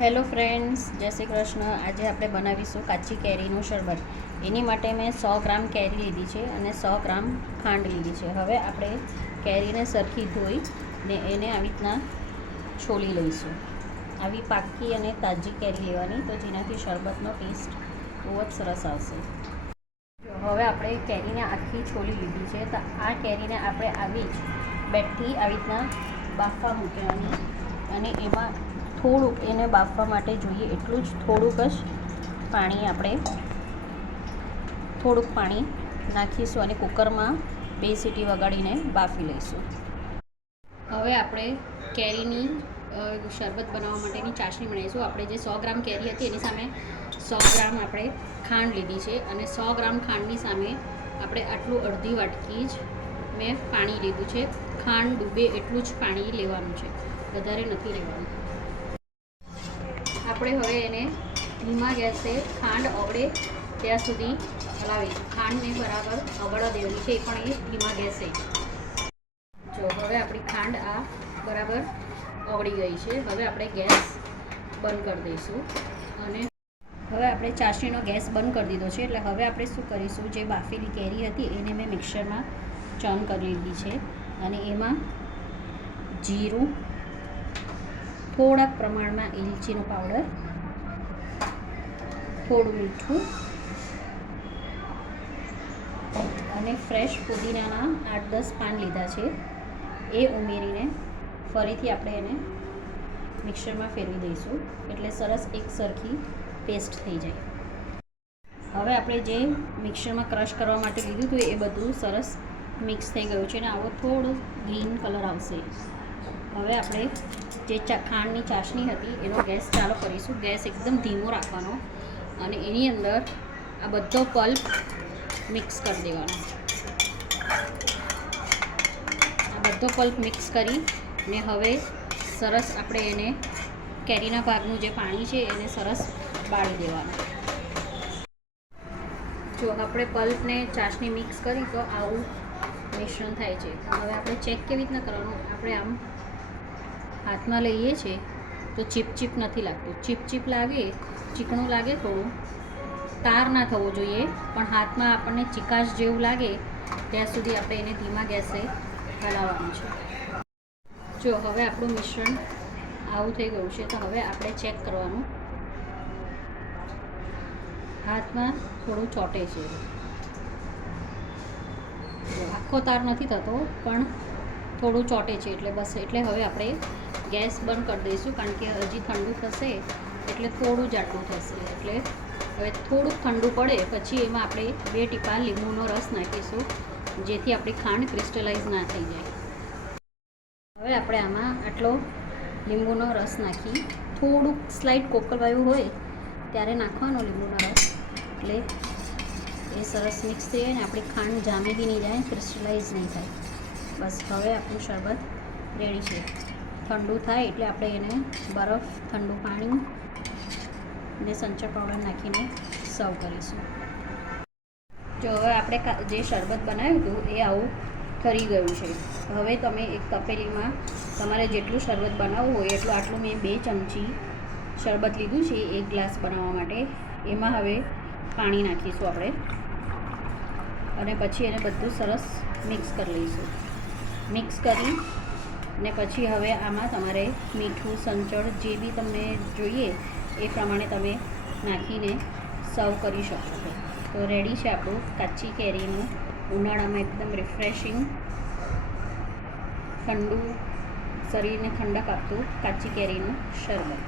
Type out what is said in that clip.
Hello friends, જય શ્રી કૃષ્ણ. આજે આપણે બનાવીશું કાચી કેરીનું શરબત. એની માટે મેં 100 ગ્રામ કેરી લીધી છે અને 100 ગ્રામ ખાંડ લીધી છે. હવે આપણે કેરીને સરખી ધોઈ ને એને આવી રીતના છોલી લઈશું. આવી પાકી અને તાજી કેરી લેવાની, તો જેનાથી શરબતનો ટેસ્ટ બહુ જ સરસ આવશે. હવે આપણે કેરીને આખી છોલી લીધી છે, તો આ કેરીને આપણે આવી જ બેટથી આવી રીતના બાફવા મૂકવાની અને એમાં થોડુંક એને બાફવા માટે જોઈએ એટલું જ થોડુંક જ પાણી નાખીશું અને કુકરમાં 2 સીટી વગાડીને બાફી લઈશું. હવે આપણે કેરીની શરબત બનાવવા માટેની ચાસણી બનાવીશું. આપણે જે 100 ગ્રામ કેરી હતી એની સામે 100 ગ્રામ આપણે ખાંડ લીધી છે અને 100 ગ્રામ ખાંડની સામે આપણે આટલું અડધી વાટકી જ મેં પાણી લીધું છે. ખાંડ ડૂબે એટલું જ પાણી લેવાનું છે, વધારે નથી લેવાનું. આપણે હવે એને ધીમા ગેસે ખાંડ ઓગળે ત્યાં સુધી હલાવીશું. ખાંડને બરાબર ઓગળવા દેવાની છે, એ પણ એ ધીમા ગેસે. જો હવે આપણી ખાંડ આ બરાબર ઓગળી ગઈ છે. હવે આપણે ગેસ બંધ કરી દઈશું અને હવે આપણે ચાસણીનો ગેસ બંધ કરી દીધો છે. એટલે હવે આપણે શું કરીશું, જે બાફેલી કેરી હતી એને મેં મિક્સરમાં ચર્ન કરી લીધી છે અને એમાં જીરું, થોડાક પ્રમાણમાં ઇલાયચીનો પાવડર, થોડું મીઠું અને ફ્રેશ પુદીનાના 8-10 પાન લીધા છે, એ ઉમેરીને ફરીથી આપણે એને મિક્સરમાં ફેરવી દઈશું એટલે સરસ એક સરખી પેસ્ટ થઈ જાય. હવે આપણે જે મિક્સરમાં ક્રશ કરવા માટે લીધું હતું એ બધું સરસ મિક્સ થઈ ગયું છે અને આવો થોડો ગ્રીન કલર આવશે. હવે આપણે જે ખાંડની ચાસણી હતી એનો ગેસ ચાલુ કરીશું. ગેસ એકદમ ધીમો રાખવાનો અને એની અંદર આ બધો પલ્પ મિક્સ કરી દેવાનો. આ બધો પલ્પ મિક્સ કરી ને હવે સરસ આપણે એને કેરીના ભાગનું જે પાણી છે એને સરસ બાળી દેવાનું. જો આપણે પલ્પને ચાસણી મિક્સ કરી તો આવું મિશ્રણ થાય છે. હવે આપણે ચેક કેવી રીતના કરવાનું, આપણે આમ હાથમાં લઈએ છીએ તો ચીપ નથી લાગતું. ચીપ લાગે, ચીકણું લાગે, થોડું તાર ના થવું જોઈએ, પણ હાથમાં આપણને ચીકાશ જેવું લાગે ત્યાં સુધી આપણે એને ધીમા ગેસે હલાવવાનું છે. જો હવે આપણું મિશ્રણ આવું થઈ ગયું છે, તો હવે આપણે ચેક કરવાનું. હાથમાં થોડું ચોંટે છે, આખો તાર નથી થતો પણ થોડું ચોંટે છે, એટલે બસ. એટલે હવે આપણે ગેસ બંધ કરી દઈશું, કારણ કે હજી ઠંડુ થશે એટલે થોડું જાડું થશે. એટલે હવે થોડુંક ઠંડુ પડે પછી એમાં આપણે 2 ટીપા લીંબુનો રસ નાખીશું, જેથી આપણી ખાંડ ક્રિસ્ટલાઇઝ ના થઈ જાય. હવે આપણે આમાં આટલો લીંબુનો રસ નાખી, થોડુંક સ્લાઇડ કોકરવાયું હોય ત્યારે નાખવાનો લીંબુનો રસ, એટલે એ સરસ મિક્સ થઈ જાય ને આપણી ખાંડ જામી બી નહીં જાય, ક્રિસ્ટલાઇઝ નહીં થાય. બસ હવે આપણું શરબત રેડી છે. ઠંડુ થાય એટલે આપણે એને બરફ, ઠંડુ પાણી ને સંચર પાવડર નાખીને સર્વ કરીશું. જો હવે આપણે જે શરબત બનાવ્યું હતું એ આવું ઠરી ગયું છે. હવે તમે એક તપેલીમાં તમારે જેટલું શરબત બનાવવું હોય એટલું, આટલું મેં 2 ચમચી શરબત લીધું છે 1 ગ્લાસ બનાવવા માટે. એમાં હવે પાણી નાખીશું આપણે અને પછી એને બધું સરસ મિક્સ કરી લઈશું. મિક્સ કરી ને પછી હવે આમાં તમારે મીઠું, સંચળ જે બી તમને જોઈએ એ પ્રમાણે તમે નાખીને સર્વ કરી શકો છો. તો રેડી છે આપણું કાચી કેરીનું ઉનાળામાં એકદમ રિફ્રેશિંગ, ઠંડુ, શરીરને ઠંડક આપતું કાચી કેરીનું શરબત.